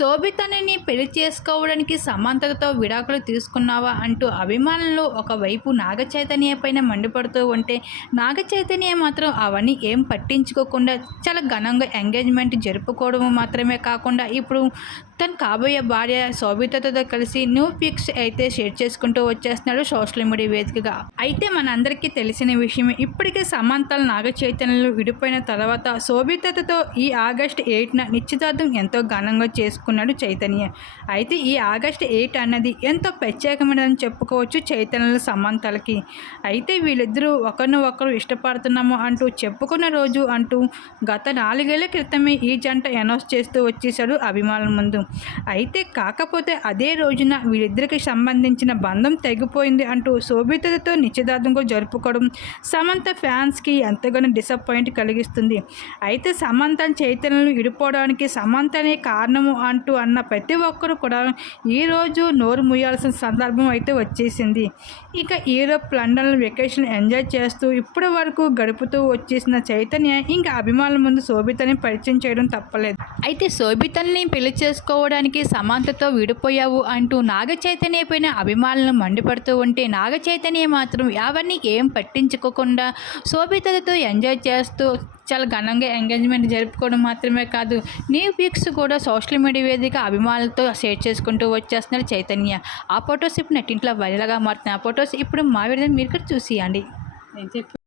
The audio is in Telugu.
శోభితని పెళ్ళి చేసుకోవడానికి సమంతతో విడాకులు తీసుకున్నావా అంటూ అభిమానులు ఒకవైపు నాగ చైతన్య పైన మండిపడుతూ ఉంటే నాగ చైతన్య మాత్రం అవన్నీ ఏం పట్టించుకోకుండా చాలా ఘనంగా ఎంగేజ్మెంట్ జరుపుకోవడం మాత్రమే కాకుండా ఇప్పుడు తన కాబోయే భార్య శోభితతో కలిసి న్యూ పిక్స్ అయితే షేర్ చేసుకుంటూ వచ్చేస్తున్నాడు సోషల్ మీడియా వేదికగా. అయితే మనందరికీ తెలిసిన విషయం ఇప్పటికే సమంతలు నాగ చైతన్యలు విడిపోయిన తర్వాత శోభితతో ఈ ఆగస్ట్ ఎయిట్న నిశ్చితార్థం ఎంతో ఘనంగా చేసుకున్నాడు చైతన్య. అయితే ఈ ఆగస్ట్ ఎయిట్ అన్నది ఎంతో ప్రత్యేకమైనదని చెప్పుకోవచ్చు చైతన్యుల సమంతలకి. అయితే వీళ్ళిద్దరూ ఒకరిని ఒకరు ఇష్టపడుతున్నాము అంటూ చెప్పుకున్న రోజు అంటూ గత నాలుగేళ్ళ క్రితమే ఈ జంట అనౌన్స్ చేస్తూ వచ్చేసాడు అభిమానుల ముందు. అయితే కాకపోతే అదే రోజున వీరిద్దరికి సంబంధించిన బంధం తెగిపోయింది అంటూ శోభితతో నిశ్చితార్థంగా జరుపుకోవడం సమంత ఫ్యాన్స్కి ఎంతగానో డిసప్పాయింట్ కలిగిస్తుంది. అయితే సమంత చైతన్యను విడిపోవడానికి సమంతనే కారణము అంటూ అన్న ప్రతి ఒక్కరు కూడా ఈరోజు నోరు ముయ్యాల్సిన సందర్భం అయితే వచ్చేసింది. ఇక యూరోప్ లండన్ వెకేషన్ ఎంజాయ్ చేస్తూ ఇప్పటి వరకు గడుపుతూ వచ్చేసిన చైతన్య ఇంకా అభిమానుల ముందు శోభితని పరిచయం చేయడం తప్పలేదు. అయితే శోభితల్ని పెళ్ళి చేసుకో చేసుకోవడానికి సమాంతతో విడిపోయావు అంటూ నాగ అభిమానులను మండిపడుతూ ఉంటే నాగ చైతన్య మాత్రం అవన్నీ ఏం పట్టించుకోకుండా శోభితలతో ఎంజాయ్ చేస్తూ చాలా ఘనంగా ఎంగేజ్మెంట్ జరుపుకోవడం మాత్రమే కాదు న్యూ పిక్స్ కూడా సోషల్ మీడియా వేదిక అభిమానులతో షేర్ చేసుకుంటూ వచ్చేస్తున్నారు చైతన్య. ఆ ఫొటోస్ ఇప్పుడు నెట్టింట్లో వైరల్గా మారుతున్నాయి. ఆ ఫొటోస్ ఇప్పుడు మా విధంగా మీరు కూడా చూసియండి. నేను చెప్పి